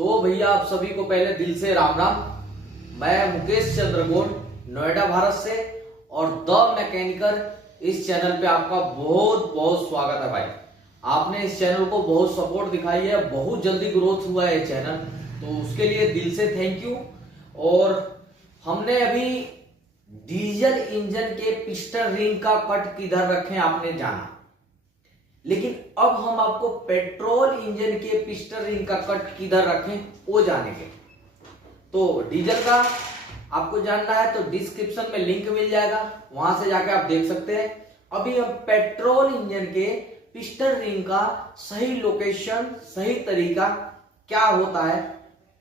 तो भैया आप सभी को पहले दिल से राम राम। मैं मुकेश चंद्र गोड़ नोएडा भारत से और द मैकेनिकर इस चैनल पे आपका बहुत बहुत स्वागत है भाई। आपने इस चैनल को बहुत सपोर्ट दिखाई है, बहुत जल्दी ग्रोथ हुआ है ये चैनल, तो उसके लिए दिल से थैंक यू। और हमने अभी डीजल इंजन के पिस्टन रिंग का कट किधर रखें आपने जाना, लेकिन अब हम आपको पेट्रोल इंजन के पिस्टन रिंग का कट किधर रखें वो जानेंगे। तो डीजल का आपको जानना है तो डिस्क्रिप्शन में लिंक मिल जाएगा, वहां से जाके आप देख सकते हैं। अभी हम पेट्रोल इंजन के पिस्टन रिंग का सही लोकेशन, सही तरीका क्या होता है,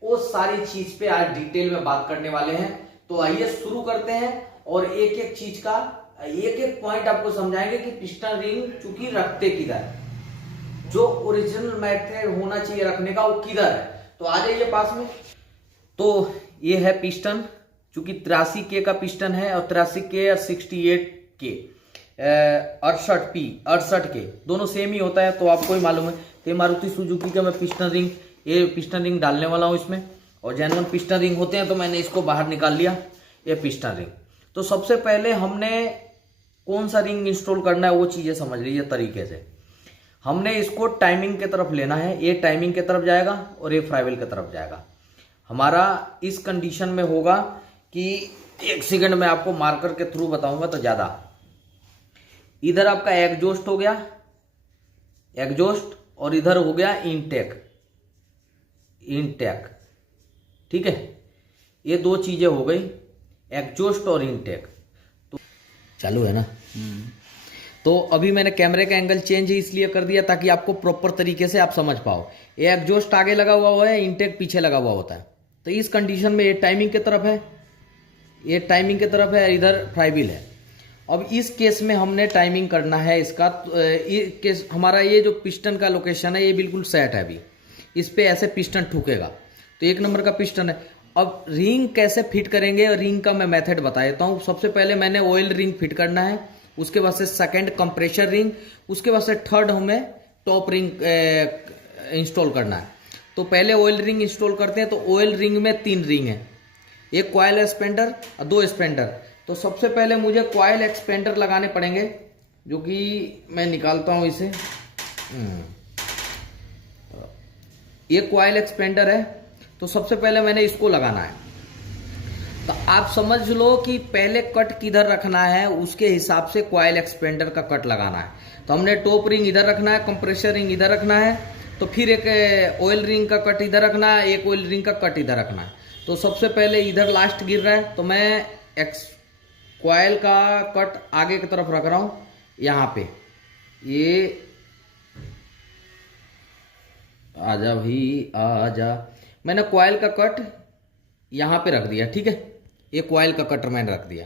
वो सारी चीज पे आज डिटेल में बात करने वाले हैं। तो आइए शुरू करते हैं और एक एक चीज का एक एक पॉइंट आपको समझाएंगे कि पिस्टन रिंग चूंकि रखते किधर, जो ओरिजिनल मेथड होना चाहिए रखने का वो किधर है। तो आ जाइए पास में। तो ये है पिस्टन, चूंकि 83K का पिस्टन है और 83K और 68K 68K दोनों सेम ही होता है, तो आपको ही मालूम है। तो मारुति सुजुकी का मैं पिस्टन रिंग डालने वाला हूं इसमें, और जेन्युइन पिस्टन रिंग होते हैं तो मैंने इसको बाहर निकाल लिया, ये पिस्टन रिंग। तो सबसे पहले हमने कौन सा रिंग इंस्टॉल करना है वो चीजें समझ लीजिए तरीके से। हमने इसको टाइमिंग की तरफ लेना है, ये टाइमिंग की तरफ जाएगा और ये फ्लाईव्हील की तरफ जाएगा। हमारा इस कंडीशन में होगा कि एक सेकंड में आपको मार्कर के थ्रू बताऊंगा तो ज्यादा। इधर आपका एग्जॉस्ट हो गया, एग्जॉस्ट, और इधर हो गया इनटेक, ठीक है। ये दो चीजें हो गई, एग्जॉस्ट और इनटेक। तो चालू है ना। तो अभी मैंने कैमरे का एंगल चेंज इसलिए कर दिया ताकि आपको प्रॉपर तरीके से आप समझ पाओ। ये एग्जॉस्ट आगे लगा हुआ है, इनटेक पीछे लगा हुआ होता है। तो इस कंडीशन में ये टाइमिंग की तरफ है, ये टाइमिंग की तरफ है, इधर फ्लाईव्हील है। अब इस केस में हमने टाइमिंग करना है इसका। ये केस हमारा, ये जो पिस्टन का लोकेशन है ये बिल्कुल सेट है। अभी इस पे ऐसे पिस्टन ठुकेगा तो 1 नंबर का पिस्टन है। अब रिंग कैसे फिट करेंगे, रिंग का मैं मेथड बता देता हूँ। सबसे पहले मैंने ऑयल रिंग फिट करना है, उसके बाद से सेकंड कंप्रेशर रिंग, उसके बाद से थर्ड हमें टॉप रिंग इंस्टॉल करना है। तो पहले ऑयल रिंग इंस्टॉल करते हैं। तो ऑयल रिंग में 3 रिंग है, एक कॉयल एक्सपेंडर और 2 एक्सपेंडर। तो सबसे पहले मुझे कॉयल एक्सपेंडर लगाने पड़ेंगे, जो कि मैं निकालता हूं इसे। ये कॉयल एक्सपेंडर है, तो सबसे पहले मैंने इसको लगाना है। तो आप समझ लो कि पहले कट किधर रखना है, उसके हिसाब से कॉयल एक्सपेंडर का कट लगाना है। तो हमने टॉप रिंग इधर रखना है, कंप्रेसर रिंग इधर रखना है, तो फिर एक ऑयल रिंग का कट इधर रखना है, एक ऑयल रिंग का कट इधर रखना है। तो सबसे पहले इधर लास्ट गिर रहा है, तो मैं कॉयल का कट आगे की तरफ रख रहा हूं, यहां पे। ये आजा भाई आजा, मैंने कॉयल का कट यहां पे रख दिया, ठीक है। ये कॉयल का कटर मैंने रख दिया।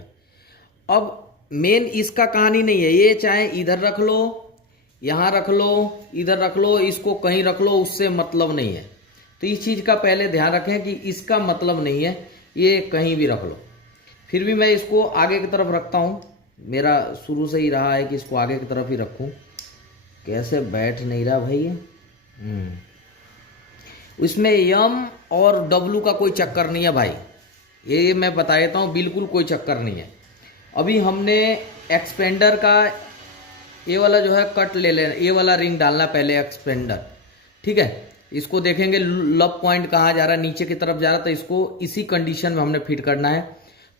अब मेन इसका कहानी नहीं है, ये चाहे इधर रख लो, यहां रख लो, इधर रख लो, इसको कहीं रख लो, उससे मतलब नहीं है। तो इस चीज का पहले ध्यान रखें कि इसका मतलब नहीं है, ये कहीं भी रख लो। फिर भी मैं इसको आगे की तरफ रखता हूं, मेरा शुरू से ही रहा है कि इसको आगे की तरफ ही रखूं। कैसे बैठ नहीं रहा भाई ये। इसमें यम और डब्लू का कोई चक्कर नहीं है भाई, ये मैं बता देता हूं, बिल्कुल कोई चक्कर नहीं है। अभी हमने एक्सपेंडर का ये वाला जो है कट ले लेना, ये वाला रिंग डालना पहले एक्सपेंडर, ठीक है। इसको देखेंगे लब पॉइंट कहाँ जा रहा है, नीचे की तरफ जा रहा है, तो इसको इसी कंडीशन में हमने फिट करना है।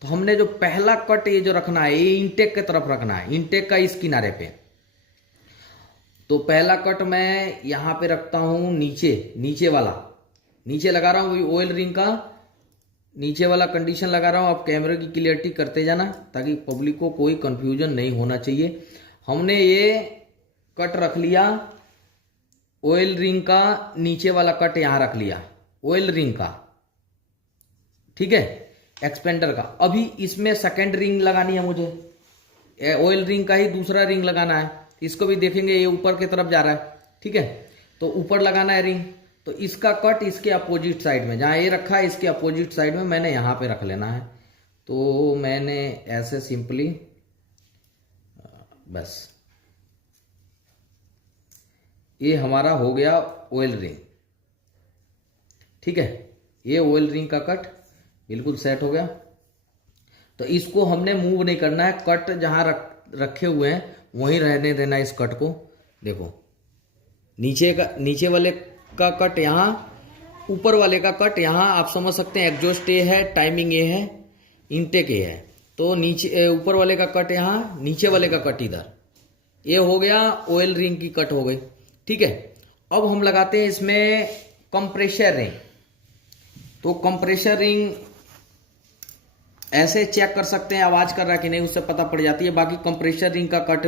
तो हमने जो पहला कट ये जो रखना है, ये इंटेक की तरफ रखना है, इंटेक का इस किनारे पे। तो पहला कट मैं यहां पे रखता हूं, नीचे वाला, नीचे लगा रहा हूं ऑयल रिंग का, नीचे वाला कंडीशन लगा रहा हूं। आप कैमरे की क्लियरिटी करते जाना ताकि पब्लिक को कोई कंफ्यूजन नहीं होना चाहिए। हमने ये कट रख लिया ऑयल रिंग का, नीचे वाला कट यहां रख लिया ऑयल रिंग का, ठीक है, एक्सपेंडर का। अभी इसमें सेकंड रिंग लगानी है मुझे, ऑयल रिंग का ही दूसरा रिंग लगाना है। इसको भी देखेंगे, ये ऊपर की तरफ जा रहा है, ठीक है। तो ऊपर लगाना है रिंग, तो इसका कट इसके अपोजिट साइड में, जहां ये रखा है इसके अपोजिट साइड में मैंने यहां पे रख लेना है। तो मैंने ऐसे सिंपली बस, ये हमारा हो गया ऑयल रिंग, ठीक है, ये ऑयल रिंग का कट बिल्कुल सेट हो गया। तो इसको हमने मूव नहीं करना है, कट जहां रखे हुए हैं वहीं रहने देना है इस कट को। देखो नीचे वाले का कट यहाँ, ऊपर वाले का कट यहाँ, आप समझ सकते हैं एग्जॉस्ट ए है, टाइमिंग ए है, इनटेक ए है। तो नीचे ऊपर वाले का कट यहाँ, नीचे वाले का कट इधर, ये हो गया ऑयल रिंग की कट हो गई। ठीक है, अब हम लगाते हैं इसमें कंप्रेशर रिंग। तो कंप्रेशर रिंग ऐसे चेक कर सकते हैं आवाज कर रहा है कि नहीं, उससे पता पड़ जाती है। बाकी कंप्रेशर रिंग का कट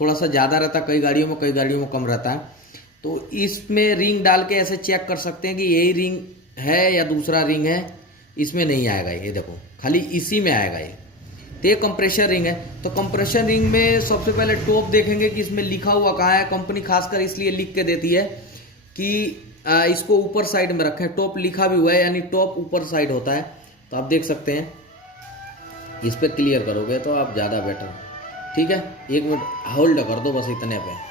थोड़ा सा ज्यादा रहता है, कई गाड़ियों में कम रहता है। तो इसमें रिंग डाल के ऐसे चेक कर सकते हैं कि यही रिंग है या दूसरा रिंग है। इसमें नहीं आएगा, ये देखो खाली इसी में आएगा ये। तो ये कंप्रेशर रिंग है। तो कंप्रेशर रिंग में सबसे पहले टॉप देखेंगे कि इसमें लिखा हुआ कहाँ है। कंपनी खासकर इसलिए लिख के देती है कि इसको ऊपर साइड में रखें। टॉप लिखा भी हुआ है, यानी टॉप ऊपर साइड होता है। तो आप देख सकते हैं, इस पे क्लियर करोगे तो आप ज़्यादा बेटर। ठीक है, 1 मिनट होल्ड कर दो बस इतने पे।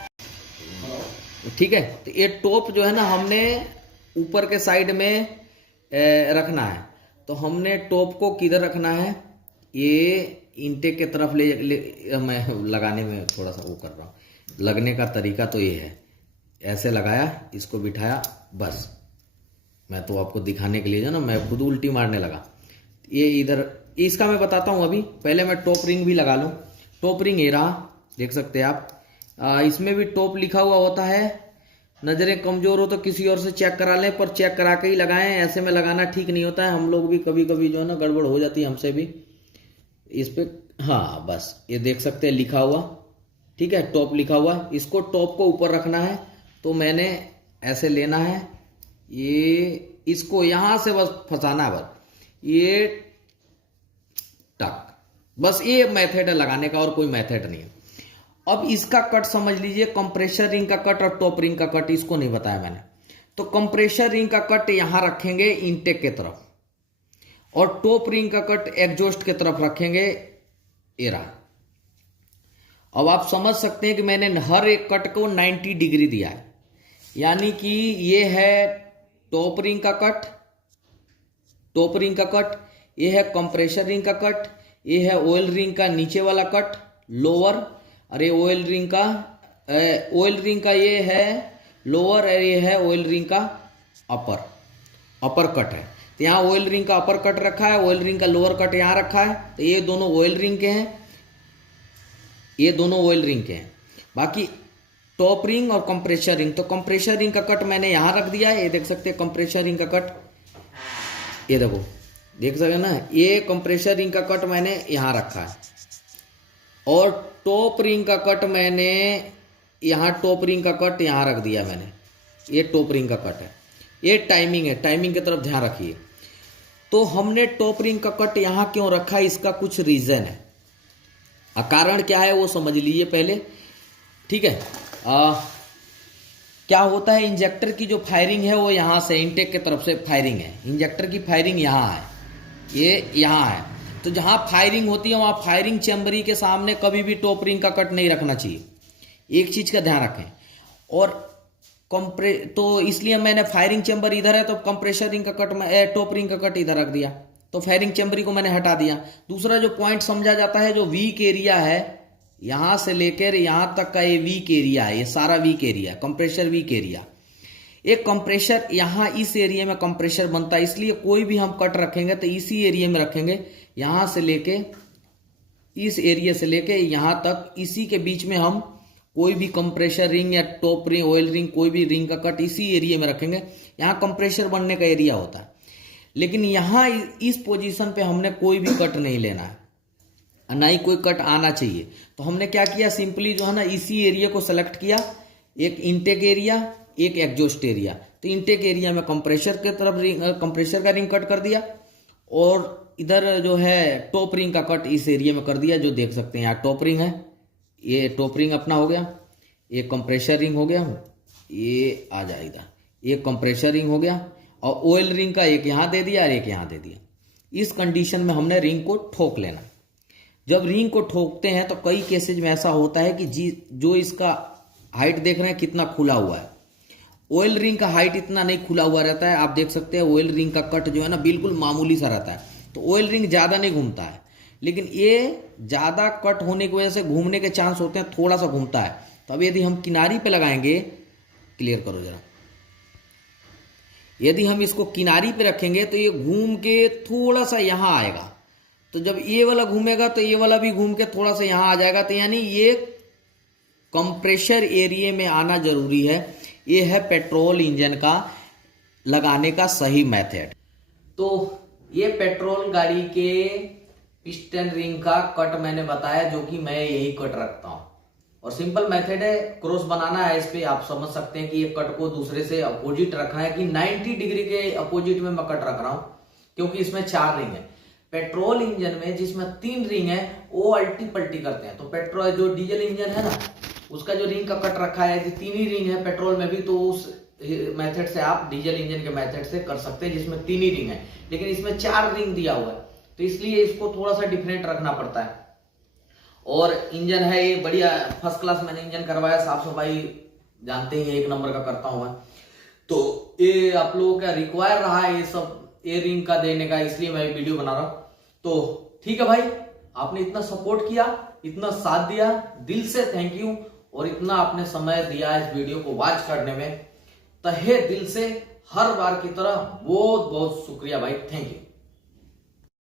ठीक है, तो ये टॉप जो है ना हमने ऊपर के साइड में रखना है। तो हमने टॉप को किधर रखना है, ये इनटेक के तरफ ले मैं लगाने में थोड़ा सा वो कर रहा हूँ। लगने का तरीका तो ये है, ऐसे लगाया, इसको बिठाया, बस। मैं तो आपको दिखाने के लिए जो ना मैं खुद उल्टी मारने लगा। ये इधर, इसका मैं बताता हूँ अभी। पहले मैं टॉप रिंग भी लगा लूँ। टॉप रिंग ये रहा, देख सकते हैं आप। इसमें भी टॉप लिखा हुआ होता है। नज़रें कमज़ोर हो तो किसी और से चेक करा लें, पर चेक करा के ही लगाएं। ऐसे में लगाना ठीक नहीं होता है। हम लोग भी कभी कभी जो है ना गड़बड़ हो जाती है हमसे भी इस पे। हाँ बस ये देख सकते हैं लिखा हुआ, ठीक है, टॉप लिखा हुआ। इसको टॉप को ऊपर रखना है। तो मैंने ऐसे लेना है, ये इसको यहाँ से बस फंसाना है, बस ये टक, बस ये मेथड है लगाने का, और कोई मेथड नहीं है। अब इसका कट समझ लीजिए, कंप्रेशर रिंग का कट और टॉप रिंग का कट, इसको नहीं बताया मैंने। तो कंप्रेशर रिंग का कट यहां रखेंगे इनटेक के तरफ, और टॉप रिंग का कट एग्जॉस्ट के तरफ रखेंगे, एरा। अब आप समझ सकते हैं कि मैंने हर एक कट को 90 डिग्री दिया है। यानी कि ये है टॉप रिंग का कट, टॉप रिंग का कट, ये है कंप्रेशर रिंग का कट, ये है ऑयल रिंग का नीचे वाला कट लोअर, अरे ऑयल रिंग का ये है लोअर, और ये है ऑयल रिंग का अपर कट है। तो यहाँ ऑयल रिंग का अपर कट रखा है, ऑयल रिंग का लोअर कट यहाँ रखा है। तो ये दोनों ऑयल रिंग के हैं, ये दोनों ऑयल रिंग के हैं। बाकी टॉप रिंग और कंप्रेशर रिंग, तो कंप्रेशर रिंग का कट मैंने यहाँ रख दिया है। ये देख सकते हैं कंप्रेशर रिंग का कट, ये देखो, देख सकते ना, ये कंप्रेशर रिंग का कट मैंने यहाँ रखा है। और टॉप रिंग का कट मैंने यहाँ, टॉप रिंग का कट यहाँ रख दिया मैंने। ये टॉप रिंग का कट है, ये टाइमिंग है, टाइमिंग की तरफ ध्यान रखिए। तो हमने टॉप रिंग का कट यहाँ क्यों रखा है, इसका कुछ रीजन है। कारण क्या है वो समझ लीजिए पहले। ठीक है, क्या होता है, इंजेक्टर की जो फायरिंग है वो यहाँ से इनटेक की तरफ से फायरिंग है। इंजेक्टर की फायरिंग यहाँ है, ये यहाँ है। तो जहाँ फायरिंग होती है वहाँ फायरिंग चैम्बरी के सामने कभी भी टॉप रिंग का कट नहीं रखना चाहिए। एक चीज़ का ध्यान रखें। और तो इसलिए मैंने फायरिंग चैम्बर इधर है, तो कंप्रेशर रिंग का कट, टॉप रिंग का कट इधर रख दिया। तो फायरिंग चैम्बरी को मैंने हटा दिया। दूसरा जो पॉइंट समझा जाता है, जो वीक एरिया है, यहाँ से लेकर यहाँ तक का ये वीक एरिया है, ये सारा weak area, compressor weak area. एक कंप्रेशर यहाँ इस एरिया में कंप्रेशर बनता है, इसलिए कोई भी हम कट रखेंगे तो इसी एरिया में रखेंगे। यहाँ से लेके, इस एरिया से लेके यहाँ तक, इसी के बीच में हम कोई भी कंप्रेशर रिंग या टॉप रिंग, ऑयल रिंग, कोई भी रिंग का कट इसी एरिया में रखेंगे। यहाँ कंप्रेशर बनने का एरिया होता है। लेकिन यहाँ इस पोजीशन पे हमने कोई भी कट नहीं लेना है, ना ही कोई कट आना चाहिए। तो हमने क्या किया, सिंपली जो है ना इसी एरिया को सेलेक्ट किया, एक इनटेक एरिया, एक एग्जॉस्ट एरिया। तो इनटेक एरिया में कंप्रेशर के तरफ कंप्रेशर का रिंग कट कर दिया, और इधर जो है टॉप रिंग का कट इस एरिया में कर दिया। जो देख सकते हैं यहाँ टॉप रिंग है, ये टॉप रिंग अपना हो गया, ये कंप्रेशर रिंग हो गया, ये आ जाए इधर, ये कंप्रेशर रिंग हो गया। और ऑयल रिंग का एक यहाँ दे दिया और एक यहाँ दे दिया। इस कंडीशन में हमने रिंग को ठोक लेना। जब रिंग को ठोकते हैं तो कई केसेज में ऐसा होता है कि जो इसका हाइट देख रहे हैं कितना खुला हुआ है, ऑयल रिंग का हाइट इतना नहीं खुला हुआ रहता है, आप देख सकते हैं ऑयल रिंग का कट जो है ना बिल्कुल मामूली सा रहता है, तो ऑयल रिंग ज़्यादा नहीं घूमता है। लेकिन ये ज़्यादा कट होने की वजह से घूमने के चांस होते हैं, थोड़ा सा घूमता है। तो अब यदि हम किनारी पे लगाएंगे, क्लियर करो जरा, यदि हम इसको किनारी पे रखेंगे तो ये घूम के थोड़ा सा यहाँ आएगा, तो जब ये वाला घूमेगा तो ये वाला भी घूम के थोड़ा सा यहाँ आ जाएगा। तो यानी ये कंप्रेशर एरिया में आना जरूरी है। ये है पेट्रोल इंजन का लगाने का सही मेथड। तो ये पेट्रोल गाड़ी के पिस्टन रिंग का कट मैंने बताया, जो कि मैं यही कट रखता हूं, और सिंपल मेथड है, क्रॉस बनाना है। इस पे आप समझ सकते हैं कि ये कट को दूसरे से अपोजिट रखना है, कि 90 डिग्री के अपोजिट में मैं कट रख रहा हूं, क्योंकि इसमें 4 रिंग है। पेट्रोल इंजन में जिसमें 3 रिंग है वो अल्टी पल्टी करते हैं। तो पेट्रोल जो डीजल इंजन है ना, उसका जो रिंग का कट रखा है, 3 ही रिंग है पेट्रोल में भी, तो उस मेथड से आप डीजल इंजन के मेथड से कर सकते हैं जिसमें 3 ही रिंग है। लेकिन इसमें 4 रिंग दिया हुआ है, तो इसलिए इसको थोड़ा सा डिफरेंट रखना पड़ता है। और इंजन है ये बढ़िया फर्स्ट क्लास मैंने इंजन करवाया, साफ सफाई जानते ही 1 नंबर का करता हूं मैं। तो ये आप लोगों का रिक्वायर रहा है ये सब ए रिंग का देने का, इसलिए मैं वीडियो बना रहा हूं। तो ठीक है भाई, आपने इतना सपोर्ट किया, इतना साथ दिया, दिल से थैंक यू। और इतना आपने समय दिया इस वीडियो को वॉच करने में, तहे दिल से हर बार की तरह बहुत बहुत शुक्रिया भाई, थैंक यू।